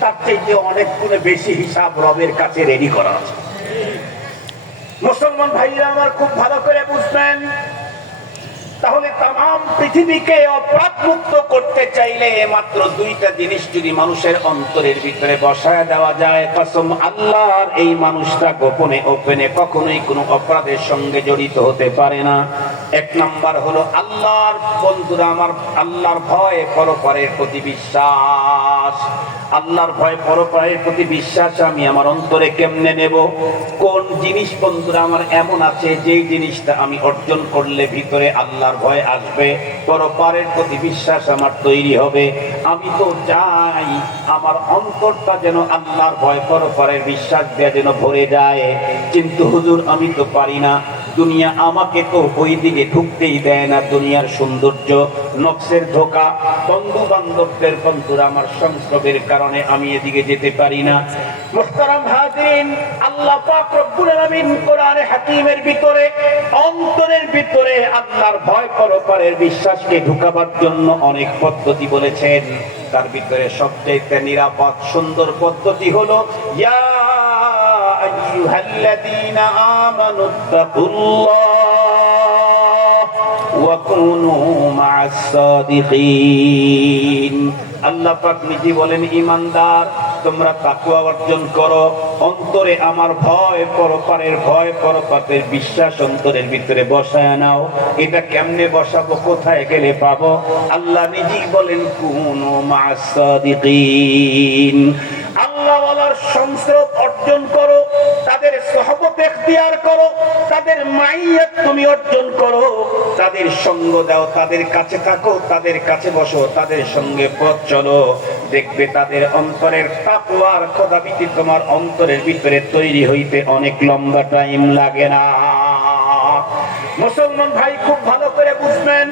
তার চাইতে অনেক গুণে বেশি হিসাব রবের কাছে রেডি করা আছে। মুসলমান ভাইরা আমার খুব ভালো করে বুঝবেন, তাহলে তাম পৃথিবীকে অপরাধ মুক্ত করতে চাইলে মাত্র দুইটা জিনিস যদি মানুষের অন্তরের ভিতরে বসায় দেওয়া যায়, কসম আল্লাহর এই মানুষটা গোপনে, ওপেনে কখনোই কোনো অপরাধের সঙ্গে জড়িত হতে পারে না। এক নাম্বার হলো আল্লাহর, বন্ধুরা আমার আল্লাহর ভয়, পরপরের প্রতি বিশ্বাস। আল্লাহর ভয় পরপরের প্রতি বিশ্বাস আমি আমার অন্তরে কেমনে নেব? কোন জিনিস বন্ধুরা আমার এমন আছে, যেই জিনিসটা আমি অর্জন করলে ভিতরে আল্লাহর ভয় আসবে পরপারের প্রতি বিশ্বাস আমার তৈরি হবে। আমি তো চাই আমার অন্তরটা যেন আল্লাহর ভয় পরপারের বিশ্বাস দিয়ে যেন ভরে যায়। কিন্তু হুজুর, আমি তো পারি না। দুনিয়া আমাকে তো ওই দিকে ঢুকতেই দেয় না দুনিয়ার সৌন্দর্য। নকশের ধোকা বন্ধু বান্ধবদের বন্ধুরা আমার সংস্রবের কারণে আমি এদিকে যেতে পারি না। তার ভিতরে সবচেয়ে নিরাপদ, সুন্দর পদ্ধতি হলো, ইয়া আইয়ুহাল্লাযীনা আমানু তাকুল্লাহ ওয়া কুনু মা'আস সাদিকিন আল্লাহ পাক নিজে বলেন, ইমানদার, তোমরা তাকুয়া অর্জন করো। অন্তরে আমার ভয়, পরপারের ভয় পরপাতের বিশ্বাস অন্তরের ভিতরে বসায় নাও। এটা কেমনে বসাবো, কোথায় গেলে পাবো? আল্লাহ নিজেই বলেন, কুনু আল্লাহ ওয়ালার সংস্রব অর্জন করো তাদের সহবত এখতিয়ার করো, তাদের মাইয়াত তুমি অর্জন করো। তাদের সঙ্গ দাও, তাদের কাছে থাকো, তাদের কাছে বসো, তাদের সঙ্গে পথ চলো। দেখবে তাদের অন্তরের তাকওয়ার খোদাবিতি তোমার অন্তরের ভিতরে তৈরি হইতে অনেক লম্বা টাইম লাগে না। মুসলমান ভাই, খুব ভালো করে বুঝবেন,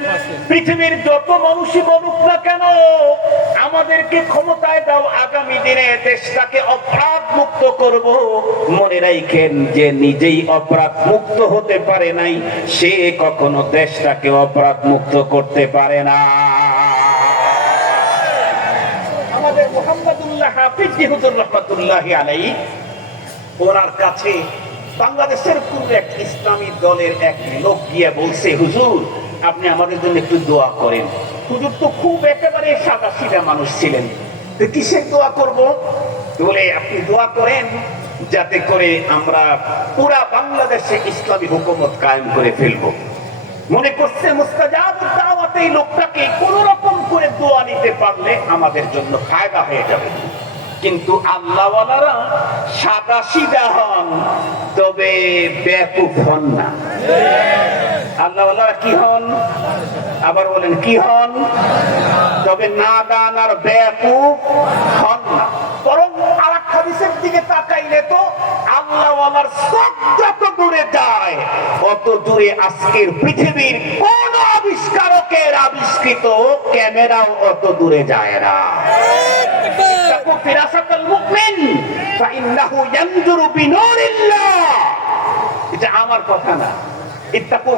পৃথিবীর যত মানুষই বলুক না কেন আমাদেরকে ক্ষমতায় দাও, আগামী দিনে দেশটাকে অপরাধ মুক্ত করব। মনে রাখেন যে নিজেই অপরাধ মুক্ত হতে পারে নাই, সে কখনো দেশটাকে অপরাধ মুক্ত করতে পারে না। আমাদের মোহাম্মদুল্লাহ হাফিজ রহমতুল্লাহ আলাই ওনার কাছে বাংলাদেশের পূর্বে এক ইসলামী দলের এক লোক গিয়ে বলছে, হুজুর, আপনি আমাদের জন্য একটু দোয়া করেন। হুজুর তো খুব একেবারে সাদা সিধা মানুষ ছিলেন। তো কিসের দোয়া করব? বলে, আপনি দোয়া করেন যাতে করে আমরা পুরা বাংলাদেশে ইসলামী হুকুমত কায়েম করে ফেলব। মনে করছে মুস্তাজাব দাওয়াত লোকটাকে কোন রকম করে দোয়া নিতে পারলে আমাদের জন্য ফায়দা হয়ে যাবে। কিন্তু আল্লাহওয়ালারা সাদা সিধা হন, তবে ব্যাপক হন না। আল্লাহ কি হন? আবার বলেন, কি হন? তবে না দান আর ব্যাপক হন না। বরং আর দিকে তাকাইলে তো যায়, অত দূরে আজকের পৃথিবীর কোন আবিষ্কারকের আবিষ্কৃত ক্যামেরাও অত দূরে যায় আমার কথা না। ইত্তাকু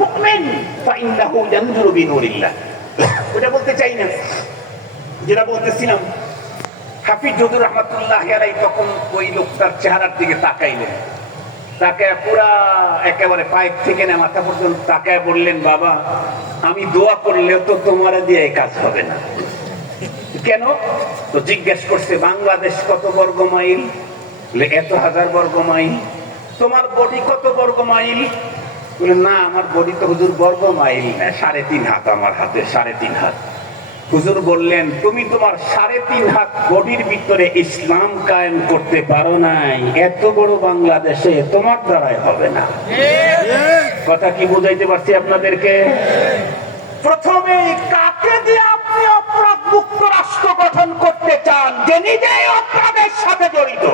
মুমিন, ফাইন্নাহু ইয়ানজুরু বিনুরিল্লাহ। ওটা বলতে চাই না। যেটা বলতেছিলাম, হাফিজ আলাইহি তখন ওই লোকটার চেহারার দিকে তাকাইলেন। পুরা একেবারে পাইপ থেকে না মাথা পর্যন্ত তাকায় বললেন, বাবা, আমি দোয়া করলেও তো তোমার দিয়ে কাজ হবে না। কেন? তো জিজ্ঞেস করছে, বাংলাদেশ কত বর্গ মাইল? এত হাজার বর্গ মাইল। তোমার বডি কত বর্গ মাইল? বলে, না, আমার বডি তো হুজুর বর্গ মাইল না সাড়ে তিন হাত আমার হাতে, সাড়ে তিন হাত। হুজুর বললেন, তুমি তোমার সাড়ে তিন হাত বডির ভিতরে ইসলাম কায়েম করতে পারো নাই। এত বড় বাংলাদেশে তোমার দ্বারাই হবে না। কথা কি বুঝাইতে পারছি আপনাদেরকে? প্রথমে কাকে দিয়ে আপনি অপরাধ মুক্ত রাষ্ট্র গঠন করতে চান? যে নিজেই অপরাধের সাথে জড়িত।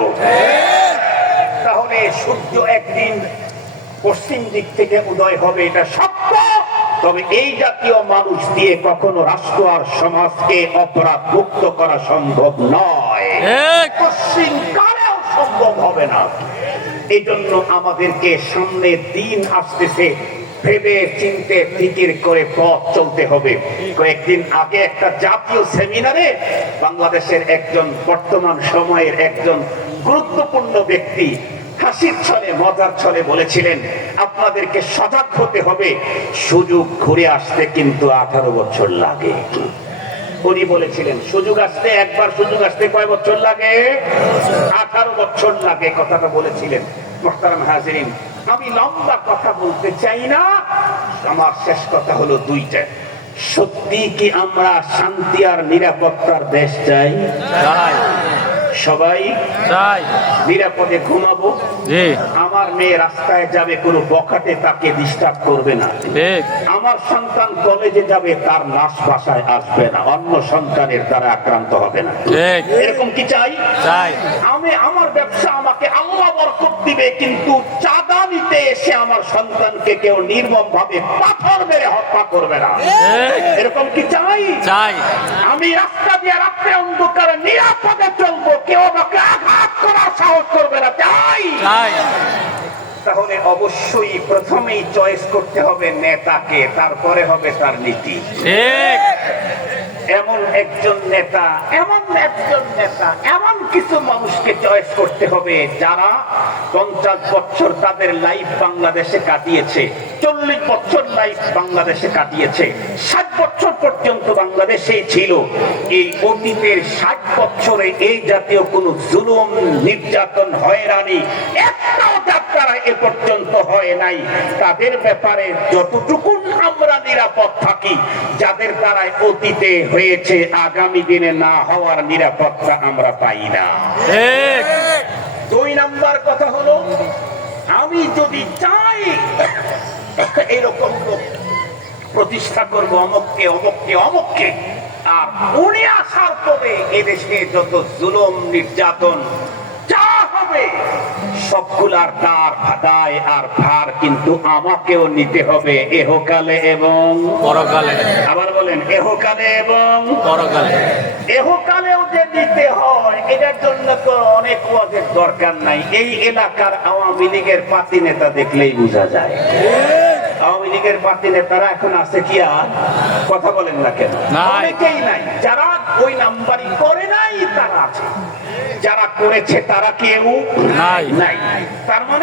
তাহলে সূর্য একদিন পশ্চিম দিক থেকে উদয় হবে এটা সত্য। তবে এই জাতীয় মানুষ দিয়ে কখনো রাষ্ট্র আর সমাজকে অপরাধ মুক্ত করা সম্ভব নয়। পশ্চিম কালেও সম্ভব হবে না। এই জন্য আমাদেরকে সামনে দিন আসতেছে। ভেবে চিনতে ফিকির করে পথ চলতে হবে। কয়েকদিন আগে একটা জাতীয় সেমিনারে বাংলাদেশের একজন বর্তমান সময়ের একজন গুরুত্বপূর্ণ ব্যক্তি হাসির ছলে, মজার ছলে বলেছিলেন, আপনাদেরকে সজাগ হতে হবে, সুযোগ ঘুরে আসতে কিন্তু আঠারো বছর লাগে। উনি বলেছিলেন, সুযোগ আসতে, একবার সুযোগ আসতে কয় বছর লাগে? আঠারো বছর লাগে, কথাটা বলেছিলেন মোহতারাম হাজিরিন। আমি লম্বা কথা বলতে চাই না, আমার শেষ কথা হলো দুইটা। সত্যি কি আমরা শান্তি আর নিরাপত্তার দেশ চাই? সবাই নিরাপদে ঘুমাবো। মেয়ে রাস্তায় যাবে কোনো বখাটে তাকে ডিস্টার্ব করবে না। আমার সন্তান কলেজে যাবে তার নাশ বাসায় আসবে না। অন্য সন্তানের দ্বারা আক্রান্ত হবে না। এরকম কি চাই? চাই। আমি আমার ব্যবসা আমাকে আল্লাহ বরকত দিবে কিন্তু চাঁদা নিতে এসে আমার সন্তানকে কেউ নির্মম ভাবে পাথর মেরে হত্যা করবে না। এরকম কি চাই? চাই। আমি রাস্তা দিয়ে রাত্রে অন্ধকারে নিরাপদে চলবো কেউ আমাকে আঘাত করার সাহস করবে না। চাই। চাই। তাহলে অবশ্যই প্রথমেই চয়েস করতে হবে নেতাকে তারপরে হবে তার নীতি। এমন একজন নেতা এমন একজন নেতা এমন কিছু মানুষকে চয়েস করতে হবে যারা পঞ্চাশ বছর তাদের লাইফ বাংলাদেশে কাটিয়েছে চল্লিশ বছর লাইফ বাংলাদেশে কাটিয়েছে ষাট বছর পর্যন্ত বাংলাদেশেই ছিল। এই অতীতের ষাট বছরে এই জাতীয় কোনো জুলুম নির্যাতন হয়রানি একটাও যাত্রা এ পর্যন্ত হয় নাই। তাদের ব্যাপারে যতটুকু আমরা নিরাপদ থাকি যাদের দ্বারাই অতীতে হয়েছে আগামী দিনে না হওয়ার নিরাপত্তা আমরা পাই না। দুই নাম্বার কথা হলো আমি যদি চাই এরকম প্রতিষ্ঠা করব অমককে অমককে অমককে আর উনি আসার পরে এদেশে যত জুলুম নির্যাতন সবগুলার তার দায় আর ভার কিন্তু আমাকেও নিতে হবে এহকালে এবং পরকালে। আবার বলেন এহকালে এবং পরকালে। এহকালেও যে দিতে হয় এটার জন্য তো অনেক ওয়াজের দরকার নাই। এই এলাকার আওয়ামী লীগের পাতি নেতা দেখলেই বোঝা যায়। আওয়ামী লীগের পাতি নেতারা এখন আছে কি আর? কথা বলেন না কেন? নাই। অনেকেই নাই। যারা ওই নাম্বারই করে নাই তারা আছে। যারা করেছে তারা কেউ নাই। নাই তার মানে